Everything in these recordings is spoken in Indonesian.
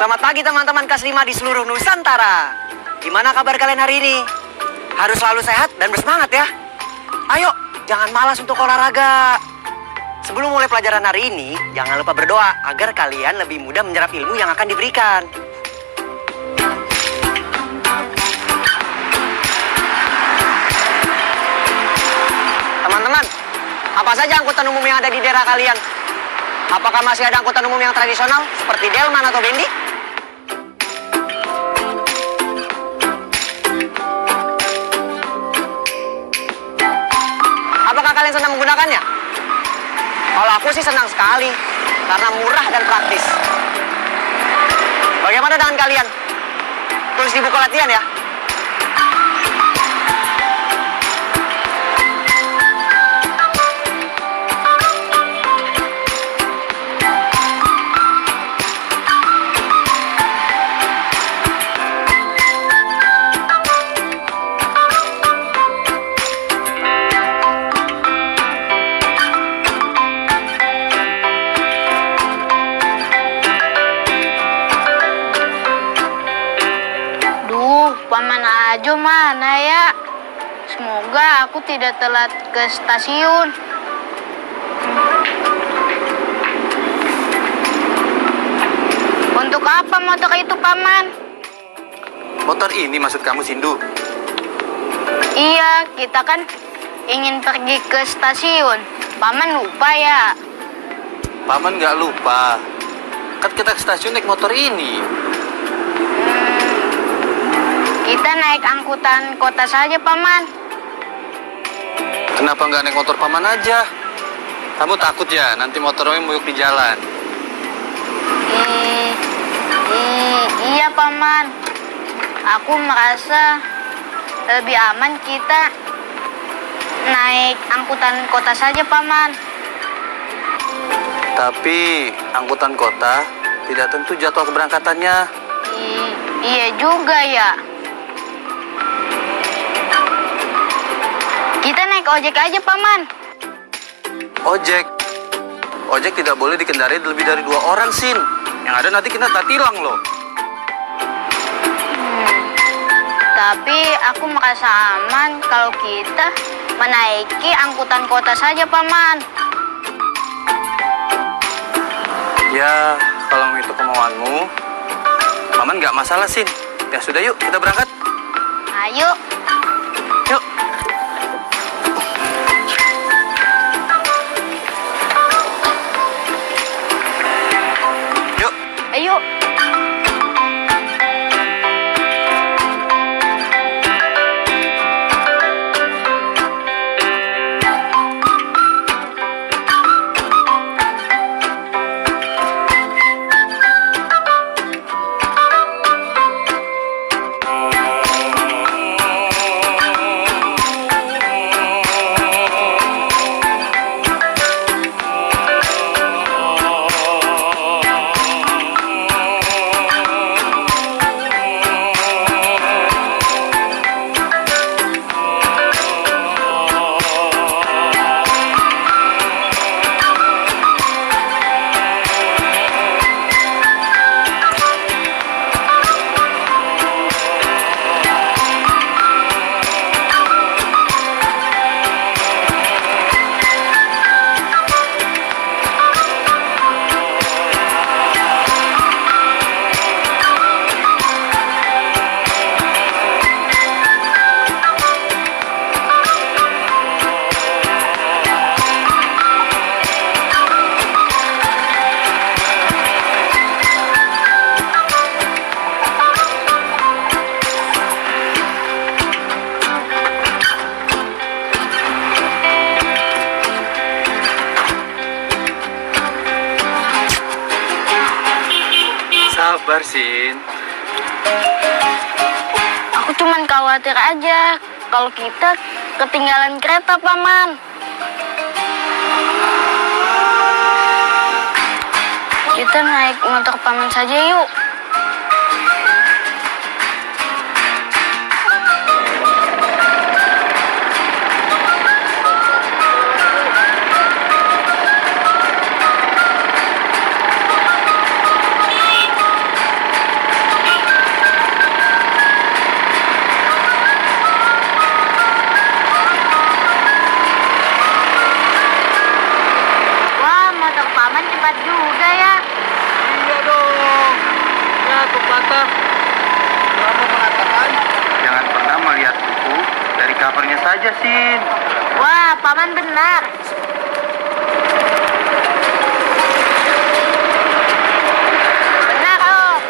Selamat pagi teman-teman kelas 5 di seluruh Nusantara. Gimana kabar kalian hari ini? Harus selalu sehat dan bersemangat ya. Ayo, jangan malas untuk olahraga. Sebelum mulai pelajaran hari ini, jangan lupa berdoa agar kalian lebih mudah menyerap ilmu yang akan diberikan. Teman-teman, apa saja angkutan umum yang ada di daerah kalian? Apakah masih ada angkutan umum yang tradisional seperti Delman atau Bendi? Apakah kalian senang menggunakannya? Kalau aku sih senang sekali, karena murah dan praktis. Bagaimana dengan kalian? Tulis di buku latihan ya. Paman Ajo mana ya? Semoga aku tidak telat ke stasiun. Untuk apa motor itu, Paman? Motor ini maksud kamu, Sindu? Iya, kita kan ingin pergi ke stasiun. Paman lupa ya? Paman nggak lupa. Kan kita ke stasiun naik motor ini. Kita naik angkutan kota saja, Paman. Kenapa nggak naik motor Paman aja? Kamu takut ya nanti motornya muyuk di jalan? Iya, Paman. Aku merasa lebih aman kita naik angkutan kota saja, Paman. Tapi angkutan kota tidak tentu jadwal keberangkatannya. Iya juga ya. Kita naik ojek aja, Paman. Ojek? Ojek tidak boleh dikendarai lebih dari 2 orang, Sin. Yang ada nanti kita tilang loh. Tapi aku merasa aman kalau kita menaiki angkutan kota saja, Paman. Ya, kalau itu kemauanmu, Paman nggak masalah, Sin. Ya sudah, yuk kita berangkat. Ayo. Yuk. Ayo. Sabar, Sin. Aku cuman khawatir aja kalau kita ketinggalan kereta, Paman. Kita naik motor Paman saja yuk. juga ya. Iya dong. Ya, pepatah lama mengatakan jangan pernah melihat buku dari covernya saja, Sin. Wah, Paman benar. Benar, Om.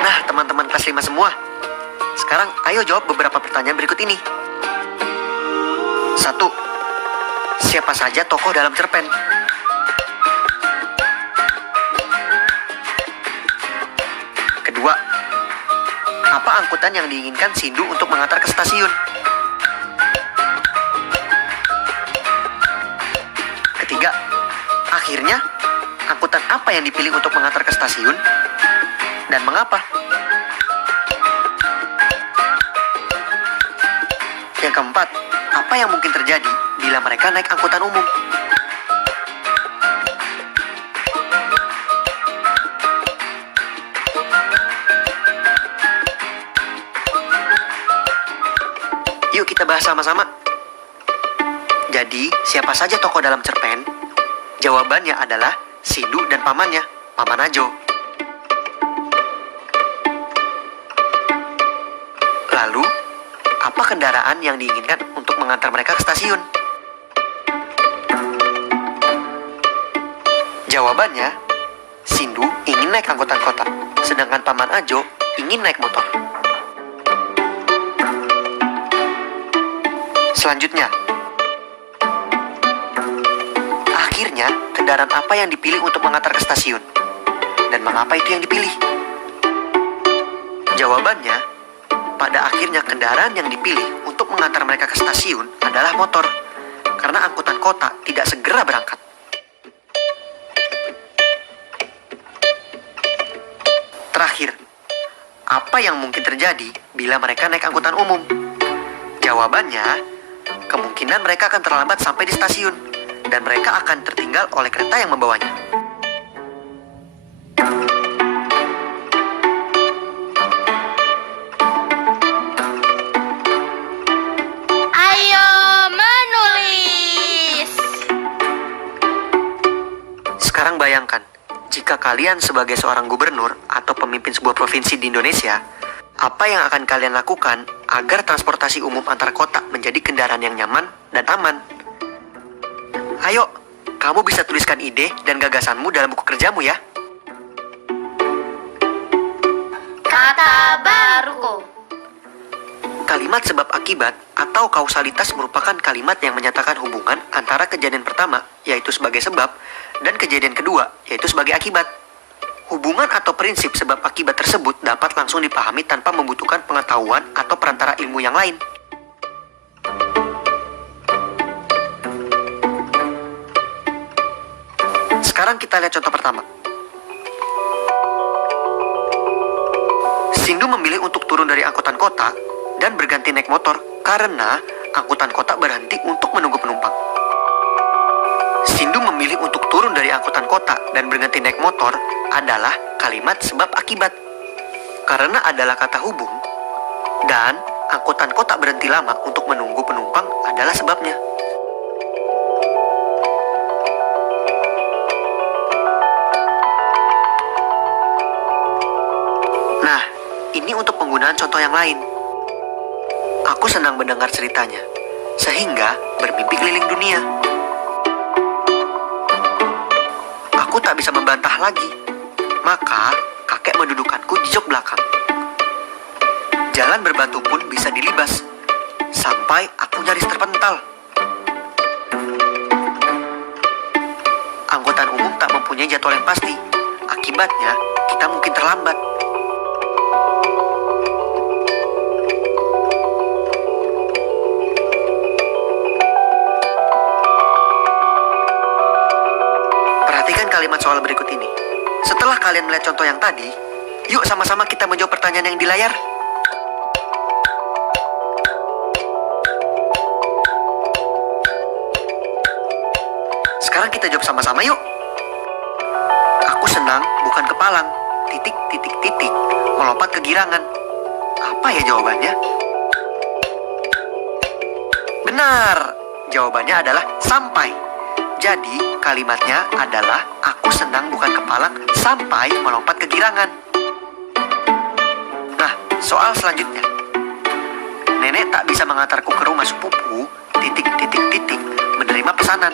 Nah, teman-teman kelas 5 semua. Sekarang ayo jawab beberapa pertanyaan berikut ini. 1. Siapa saja tokoh dalam cerpen? Kedua, apa angkutan yang diinginkan Sindu untuk mengantar ke stasiun? Ketiga, akhirnya angkutan apa yang dipilih untuk mengantar ke stasiun dan mengapa? Yang keempat, apa yang mungkin terjadi bila mereka naik angkutan umum? Yuk kita bahas sama-sama. Jadi, siapa saja tokoh dalam cerpen? Jawabannya adalah Sindu dan pamannya, Paman Ajo. Lalu, apa kendaraan yang diinginkan untuk mengantar mereka ke stasiun? Jawabannya, Sindu ingin naik angkutan kota, sedangkan Paman Ajo ingin naik motor. Selanjutnya, akhirnya kendaraan apa yang dipilih untuk mengantar ke stasiun? Dan mengapa itu yang dipilih? Jawabannya, pada akhirnya kendaraan yang dipilih untuk mengantar mereka ke stasiun adalah motor, karena angkutan kota tidak segera berangkat. Terakhir, apa yang mungkin terjadi bila mereka naik angkutan umum? Jawabannya, kemungkinan mereka akan terlambat sampai di stasiun, dan mereka akan tertinggal oleh kereta yang membawanya. Ayo menulis. Sekarang bayangkan, jika kalian sebagai seorang gubernur atau pemimpin sebuah provinsi di Indonesia, apa yang akan kalian lakukan agar transportasi umum antar kota menjadi kendaraan yang nyaman dan aman? Ayo, kamu bisa tuliskan ide dan gagasanmu dalam buku kerjamu ya. Kata baruku. Kalimat sebab akibat atau kausalitas merupakan kalimat yang menyatakan hubungan antara kejadian pertama, yaitu sebagai sebab, dan kejadian kedua, yaitu sebagai akibat. Hubungan atau prinsip sebab akibat tersebut dapat langsung dipahami tanpa membutuhkan pengetahuan atau perantara ilmu yang lain. Sekarang kita lihat contoh pertama. Sindu memilih untuk turun dari angkutan kota dan berganti naik motor karena angkutan kota berhenti untuk menunggu penumpang. Sindu memilih untuk turun dari angkutan kota dan berganti naik motor adalah kalimat sebab akibat. Karena adalah kata hubung, dan angkutan kota berhenti lama untuk menunggu penumpang adalah sebabnya. Nah, ini untuk penggunaan contoh yang lain. Aku senang mendengar ceritanya, sehingga bermimpi keliling dunia. Aku tak bisa membantah lagi. Maka, kakek mendudukanku di jok belakang. Jalan berbatu pun bisa dilibas, sampai aku nyaris terpental. Angkutan umum tak mempunyai jadwal yang pasti. Akibatnya, kita mungkin terlambat. Perhatikan kalimat soal berikut ini. Setelah kalian melihat contoh yang tadi, yuk sama-sama kita menjawab pertanyaan yang di layar. Sekarang kita jawab sama-sama yuk. Aku senang bukan kepalang, titik, titik, titik, melompat ke girangan. Apa ya jawabannya? Benar. Jawabannya adalah sampai. Jadi kalimatnya adalah aku senang bukan kepalang sampai melompat ke girangan. Nah, soal selanjutnya. Nenek tak bisa mengantarku ke rumah sepupu, menerima pesanan.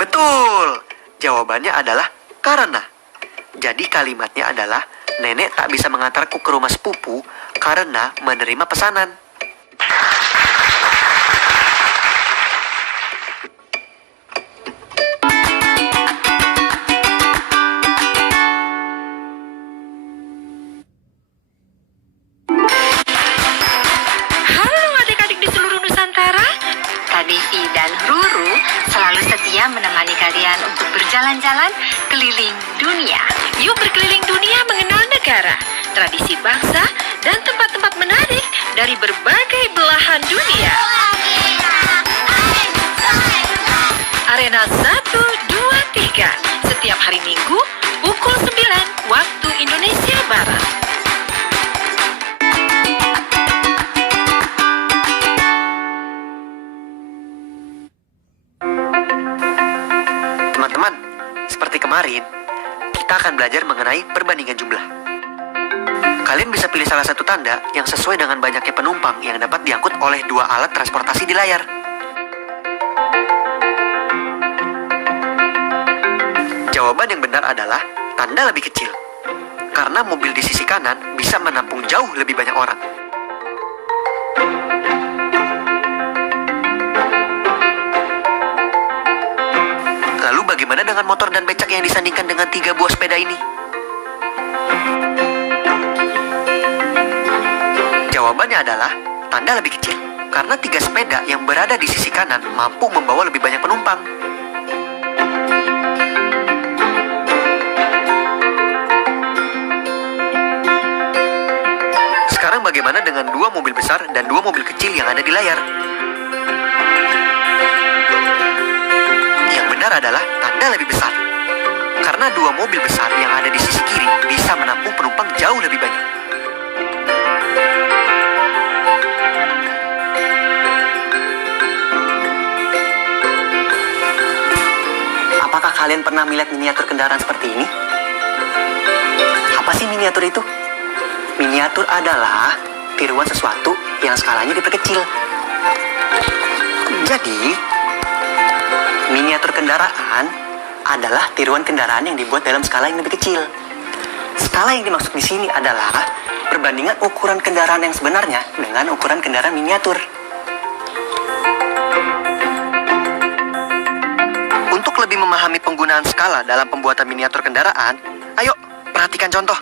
Betul. Jawabannya adalah karena. Jadi kalimatnya adalah nenek tak bisa mengantarku ke rumah sepupu karena menerima pesanan. Halo adik-adik di seluruh Nusantara. Kak Devi dan Ruru selalu setia menemani kalian untuk berjalan-jalan keliling dunia. Yuk berkeliling dunia mengenal negara, tradisi bangsa, dan tempat-tempat menarik dari berbagai belahan dunia. Arena 1, 2, 3 setiap hari Minggu pukul 9 waktu Indonesia Barat. Teman-teman, seperti kemarin, kita akan belajar mengenai perbandingan jumlah. Kalian bisa pilih salah satu tanda yang sesuai dengan banyaknya penumpang yang dapat diangkut oleh dua alat transportasi di layar. Jawaban yang benar adalah tanda lebih kecil. Karena mobil di sisi kanan bisa menampung jauh lebih banyak orang. Lalu bagaimana dengan motor dan becak yang disandingkan dengan 3 buah sepeda ini? Jawabannya adalah tanda lebih kecil. Karena 3 sepeda yang berada di sisi kanan mampu membawa lebih banyak penumpang. Sekarang bagaimana dengan 2 mobil besar dan 2 mobil kecil yang ada di layar? Yang benar adalah tanda lebih besar. Karena 2 mobil besar yang ada di sisi kiri bisa menampung penumpang jauh lebih banyak. Apakah kalian pernah melihat miniatur kendaraan seperti ini? Apa sih miniatur itu? Miniatur adalah tiruan sesuatu yang skalanya diperkecil. Jadi, miniatur kendaraan adalah tiruan kendaraan yang dibuat dalam skala yang lebih kecil. Skala yang dimaksud di sini adalah perbandingan ukuran kendaraan yang sebenarnya dengan ukuran kendaraan miniatur. Untuk lebih memahami penggunaan skala dalam pembuatan miniatur kendaraan, ayo perhatikan contoh.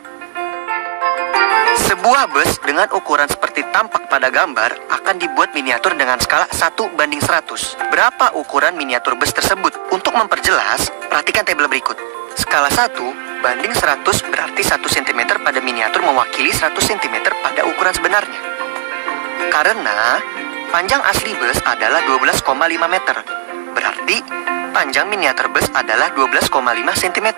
Sebuah bus dengan ukuran seperti tampak pada gambar akan dibuat miniatur dengan skala 1:100. Berapa ukuran miniatur bus tersebut? Untuk memperjelas, perhatikan tabel berikut. Skala 1:100 berarti 1 cm pada miniatur mewakili 100 cm pada ukuran sebenarnya. Karena panjang asli bus adalah 12,5 meter. Berarti panjang miniatur bus adalah 12,5 cm.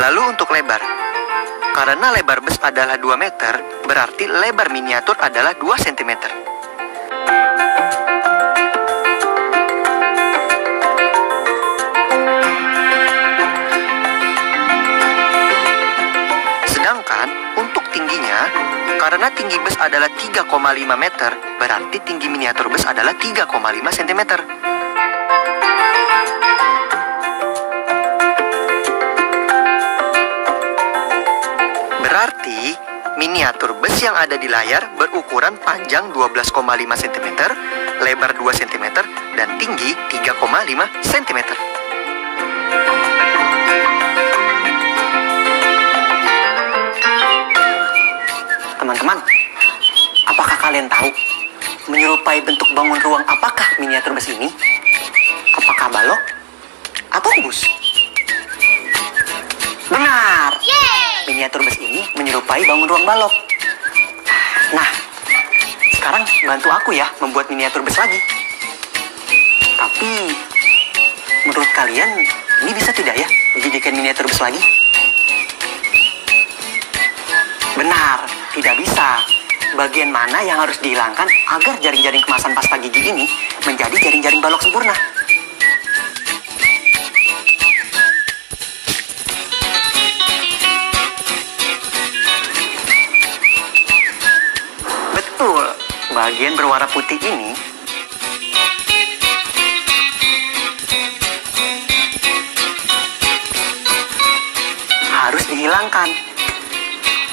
Lalu untuk lebar. Karena lebar bus adalah 2 meter, berarti lebar miniatur adalah 2 cm. Sedangkan untuk tingginya, karena tinggi bus adalah 3,5 meter, berarti tinggi miniatur bus adalah 3,5 cm. Berarti miniatur bus yang ada di layar berukuran panjang 12,5 cm, lebar 2 cm, dan tinggi 3,5 cm. Teman-teman, apakah kalian tahu menyerupai bentuk bangun ruang apakah miniatur bus ini? Apakah balok atau bus? Benar! Miniatur bus ini menyerupai bangun ruang balok. Nah, sekarang bantu aku ya membuat miniatur bus lagi. Tapi, menurut kalian ini bisa tidak ya dijadikan miniatur bus lagi? Benar, tidak bisa. Bagian mana yang harus dihilangkan agar jaring-jaring kemasan pasta gigi ini menjadi jaring-jaring balok sempurna? Betul, bagian berwarna putih ini harus dihilangkan.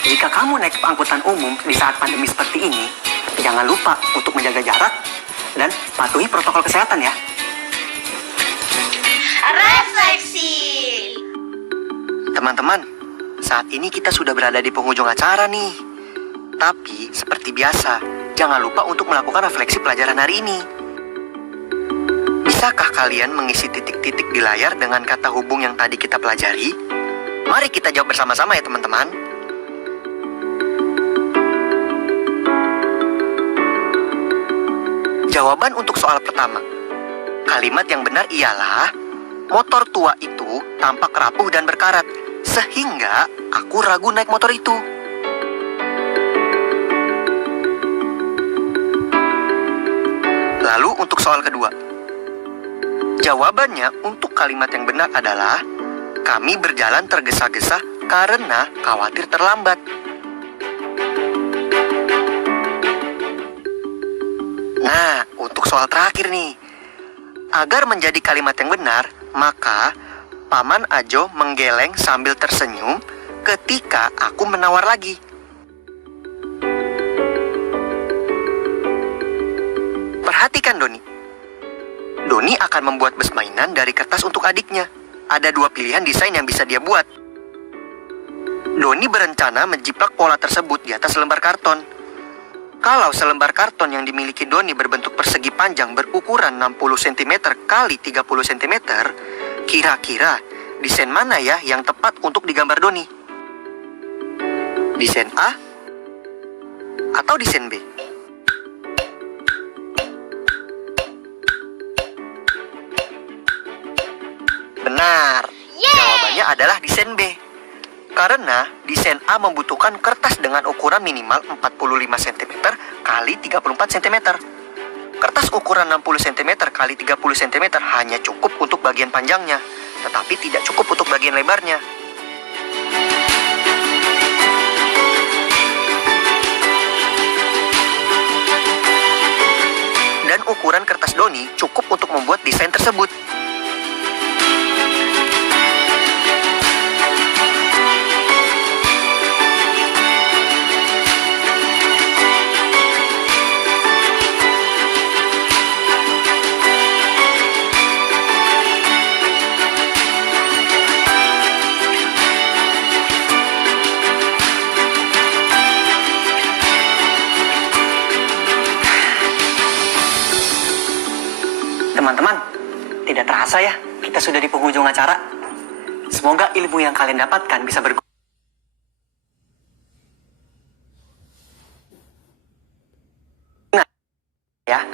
Jika kamu naik angkutan umum di saat pandemi seperti ini, jangan lupa untuk menjaga jarak dan patuhi protokol kesehatan ya. Refleksi. Teman-teman, saat ini kita sudah berada di penghujung acara nih. Tapi, seperti biasa, jangan lupa untuk melakukan refleksi pelajaran hari ini. Bisakah kalian mengisi titik-titik di layar dengan kata hubung yang tadi kita pelajari? Mari kita jawab bersama-sama ya teman-teman. Jawaban untuk soal pertama. Kalimat yang benar ialah, motor tua itu tampak rapuh dan berkarat, sehingga aku ragu naik motor itu. Lalu untuk soal kedua. Jawabannya untuk kalimat yang benar adalah, kami berjalan tergesa-gesa karena khawatir terlambat. Nah, untuk soal terakhir nih. Agar menjadi kalimat yang benar, maka Paman Ajo menggeleng sambil tersenyum ketika aku menawar lagi. Perhatikan Doni. Doni akan membuat bus mainan dari kertas untuk adiknya. Ada 2 pilihan desain yang bisa dia buat. Doni berencana menjiplak pola tersebut di atas lembar karton. Kalau selembar karton yang dimiliki Doni berbentuk persegi panjang berukuran 60 cm kali 30 cm, kira-kira desain mana ya yang tepat untuk digambar Doni? Desain A atau desain B? Benar, jawabannya adalah desain B. Karena desain A membutuhkan kertas dengan ukuran minimal 45 cm kali 34 cm. Kertas ukuran 60 cm kali 30 cm hanya cukup untuk bagian panjangnya, tetapi tidak cukup untuk bagian lebarnya. Dan ukuran kertas Doni cukup untuk membuat desain tersebut. Teman-teman, tidak terasa ya, kita sudah di penghujung acara. Semoga ilmu yang kalian dapatkan bisa berguna. Ya,